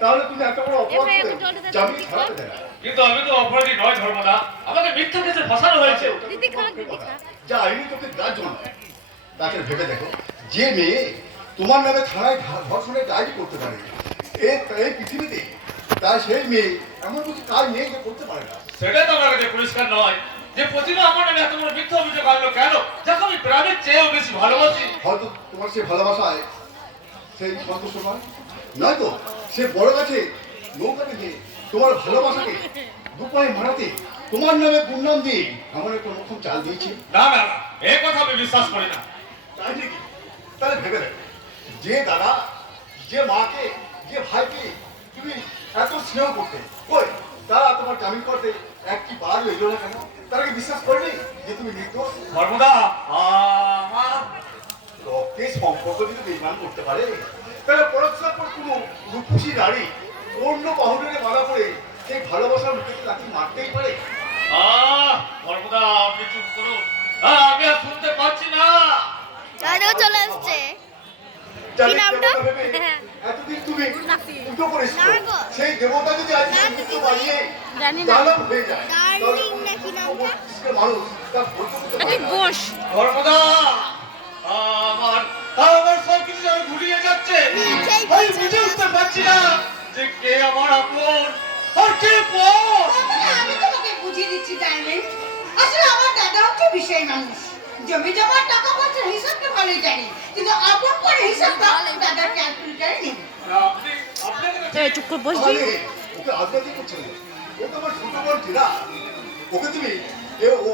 তাহলে তুমি এত বড় অপরাধ করে জামিন ছাড়াতে দেয় না। কিন্তু আমি তো অপরাধী নয় ধর্মদা, আমাকে মিথ্যা কেসে ফাঁসানো হয়েছে। যা আইনি তোকে গ্রাহ্য নয়। তাকে ভেবে দেখো, যে মেয়ে তোমার নামে থানায় ধর্ষণের ডায়েরি করতে পারে এই পৃথিবীতে, তাই সেই মেয়ে এমন কিছু কাজ নেই যে করতে পারে না। সেটাই তো আমার কাছে পরিষ্কার নয় যে প্রতিমা আমার নামে এত বড় মিথ্যা অভিযোগ আনলো কেন, যাকে আমি প্রাণের চেয়েও বেশি ভালোবাসি। হয়তো তোমার সে ভালোবাসায় সেই সন্তুষ্ট নয়, নয়তো সে বড় গাছে নৌকাতে গিয়ে তোমার ভালোবাসাকে দুপায়ে মারাতে তোমার নামে দুর্নাম দিয়ে আমার একটা নতুন চাল দিয়েছে। না না না, এই কথা আমি বিশ্বাস করি না। তাই নাকি? তাহলে ভেবে দেখো, যে দাদা, যে মাকে, যে ভাইকে তুমি এত স্নেহ করতে, ওই তারা তোমার জামিন করতে একটি বার এলো না কেন? তারা কি বিশ্বাস করেনি যে তুমি নির্দোষ? ধর্মদা, রক্তের সম্পর্ক যদি নির্মাণ করতে পারে, তাহলে পড়াশোনা করে কোনো রূপসী নারী অন্য বাহুডারে বাধা করে সেই ভালোবাসার মুখে তাকে মারতেই পারে। ধর্মদা আপনি চুপ করুন, আমি আর শুনতে পাচ্ছি না। চলে আসছে। কি নামটা? এতদিন তুমি পুজো করেছো, সেই দেবতা যদি আজ মৃত্যু বাড়িয়ে দানব হয়ে যায়, মানুষ তার ধর্মদা, আমার আমার সব কিছু যেন ঘুরিয়ে যাচ্ছে। আমি বুঝে উঠতে পারছি না যে কে আমার আপন আর কে পর। আমি তোমাকে বুঝিয়ে দিচ্ছি ডার্লিং, আসলে আমার দাদা হচ্ছে বিষয় মানুষ, জমি জমার টাকা পয়সার হিসাবটা ভালোই জানি, কিন্তু আপন করে হিসাবটা দাদার ক্যালকুলেটারে নেই। আপনি আপনি চুপ করে বসবি। ওকে আজবাজি করছে না, ও তো আমার ছোট বোন টিনা, ওকে তুমি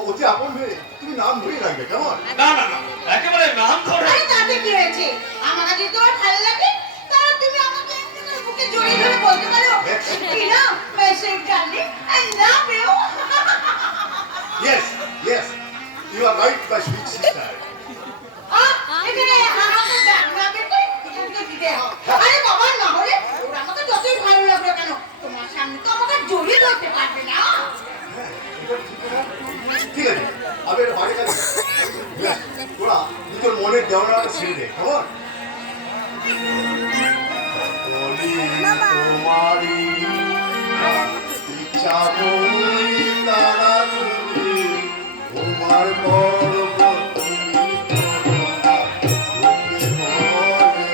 অতি আপন হয়ে তুমি নাম ধরেই রাখবে, কেমন? না না না, একেবারে নাম ধরে। আরে তাতে কি হয়েছে, আমার কাছে তোমার ভালো লাগে, তাহলে তুমি আমাকে একটু বুকে জড়িয়ে ধরে বলতে পারো, Tina my sweet darling, I love you. Yes, yes, you are right, my sweet sister. এখানে আমাকে ডাকবে তো এখানে দিতে হবে। আরে বাবা, না হলে ওরা আমাকে যতই ভালো লাগলো কেন, তোমার সামনে তো আমাকে জড়িয়ে ধরতে পারবে না। ঠিক আছে, আমি এটা বাড়ি যাবো। তোরা নিজের মনের দেওয়াটা ছেড়ে দে, কেমন? তোমারই ইচ্ছা বলি তারা তুমি, তোমার গর্ব তুমি করো না, তুমি মনে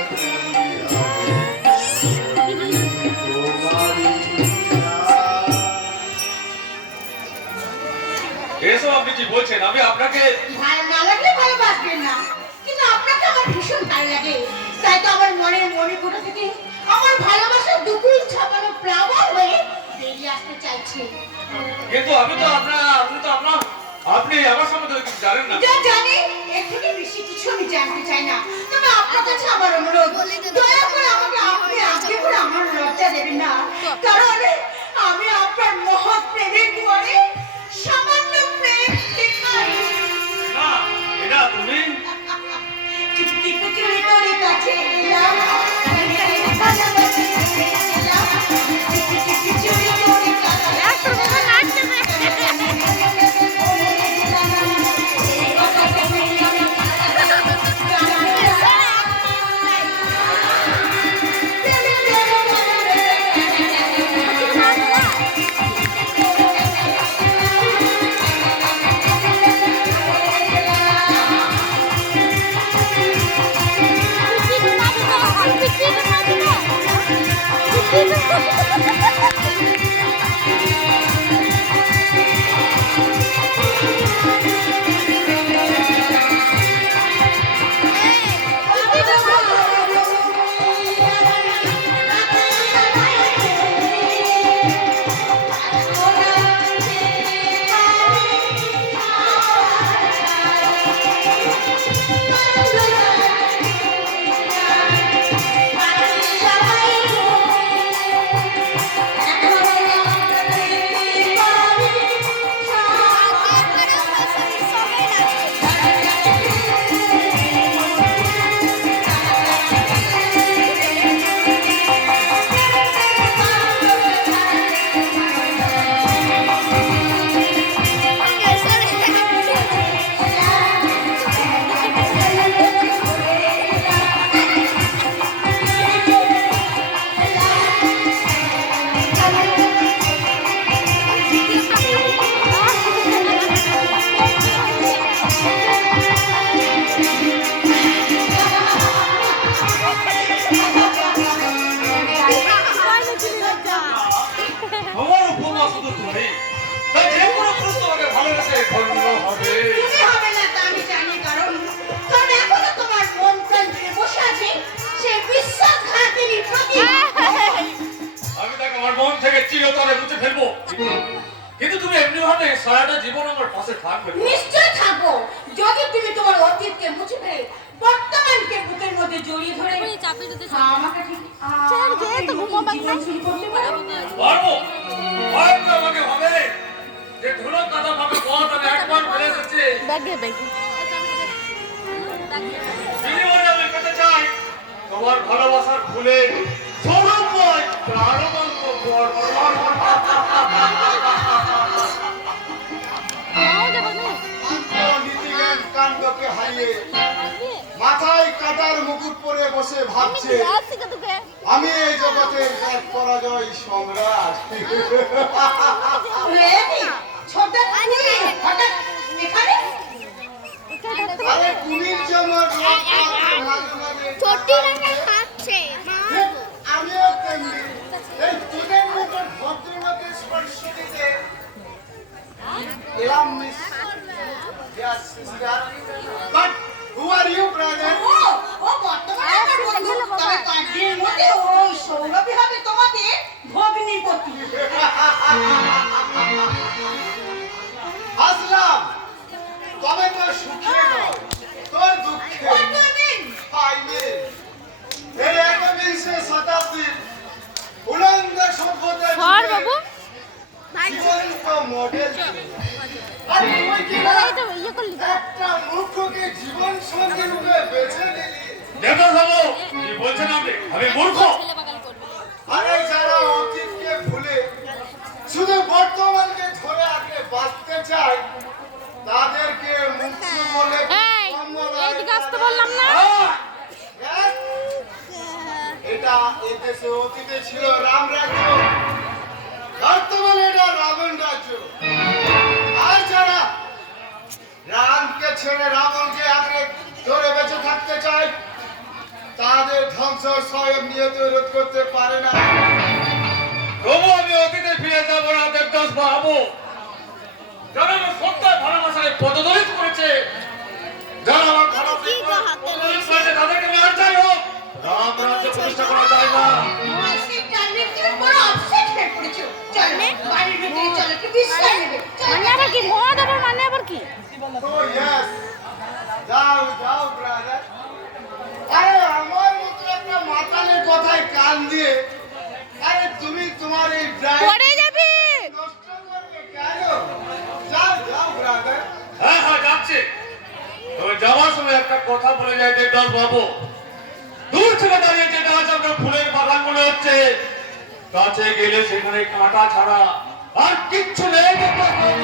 তুমি তোমারই এসব আপনি কি বলছেন? আমি আপনাকে ভালো না লাগলে ভালোবাসবেন না, কিন্তু আপনাকে আমার ভীষণ ভালো লাগে, তাই তো আমার মনের মণিপুর থেকে আমার ভালোবাসার দুকুল ছাপানো প্লাবন হয়ে বেরিয়ে আসতে চাইছে। কিন্তু আপনি আমার সম্বন্ধে কিছু জানেন না। যা জানি এর থেকে বেশি কিছু আমি জানতে চাই না, তবে আপনার কাছে আমার অনুরোধ, দয়া করে আমাকে আপনি আগে করে আমার লজ্জা দেবেন না, কারণ আমি আপনার মহৎ প্রেমের দুয়ারে সামান্য প্রেম দেখাই না, এটা তুমি চুপটি চুরি করে কাছে এলাম, ভালোবাসি এলাম, চুপটি চুরি করে কাছে হবে। তুমি হবে না তা আমি জানি, কারণ এখনো তোমার মন প্রাণ জুড়ে বসে আছে সেই বিশ্বাসঘাতিনীর প্রতি। আমি তাকে আমার মন থেকে চিরতরে মুছে ফেলবো, কিন্তু তুমি এমনি ভাবে সারাটা জীবন আমার পাশে থাকবে। নিশ্চয় থাকবো, যদি তুমি তোমার অতীতকে মুছে ফেলে বর্তমানকে বুকের মধ্যে জড়িয়ে ধরে আমাকে ঠিক জীবন শুরু করতে পারো। পারবো, পারবো। আমাকে ভাবে যে ধুলো কাদা ভাবে পথ আমি একবার ফেলে যাচ্ছি। বিনিময়ে আমি পেতে চাই তোমার ভালোবাসার ফুলে সৌরভময় প্রাণবন্ত নীতিজ্ঞান কাণ্ডকে হারিয়ে মাথায় কাটার মুকুট পরে বসে ভাবছে আমি এই জগতের এক পরাজয় সম্রাট। ছোটদা তুমি হঠাৎ এখানে? আরে কুমির যেমন মাঝে মাঝে ছোটি রাখা খাচ্ছে ঠিক আমিও তেমনি এই তোদের মতো ভদ্রলোকের স্পর্শ দিতে এলাম miss. Yes, sister. But who are you, brother? ও বর্তমানে আমার বন্ধু, তবে কয়েকদিনের মধ্যে ওই সৌরভী হবে তোমাদের ভগ্নিপতি। আসলাম, তবে তোর সুখে নয়, তোর দুঃখে। পাইলে এই একবিংশ শতাব্দীর উলঙ্গ সভ্যতার জীবন্ত মডেল। আর তুই কি না একটা মূর্খকে জীবন সঙ্গী রূপে বেছে নিলি? দেখো বাবু কি বলছেন আপনি? আমি মূর্খ? আরে যারা অতীতকে ভুলে শুধু বর্তমানকে ধরে আগে বাঁচতে চায় তাদেরকে মুক্ত বলে Yes? এটা এদেশে অতীতে ছিল রাম রাজ্য, বর্তমানে এটা রাবণ রাজ্য। আর যারা রামকে ছেড়ে রাবণকে আগে ধরে বেঁচে থাকতে চায় তাদের ধ্বংস স্বয়ং নিয়ত রোধ করতে পারে না। তবু আমি অতীতে ফিরে যাবো না দেবদাস বাবু। যারা আমার সত্তার ভালোবাসায় পদদলিত করেছে, যারা আমার ভালোবাসায় পদদলিত করেছে তাদেরকে মার চাই হোক, রাম রাজ্য প্রতিষ্ঠা করা যায় না। সেই টাইমে তুমি বড় আপসেট হয়ে পড়েছো। চলো বাড়ির ভিতরে চলো, একটু বিশ্রাম নেবে। Oh yes, যাও যাও ব্রাদার। আরে আমার মতো একটা মাতালের কথায় কান দিয়ে আরে তুমি তোমার এই ড্রাইভ নষ্ট করবে কেন? যাও যাও ব্রাদার। হ্যাঁ হ্যাঁ যাচ্ছে, তবে যাওয়ার সময় একটা কথা বলে যায় দেবদাস বাবু। দূর থেকে দাঁড়িয়ে যেটা আজ আপনার ফুলের বাগান মনে হচ্ছে, কাছে গেলে সেখানে কাঁটা ছাড়া আর কিচ্ছু নেই দেবদাস বাবু।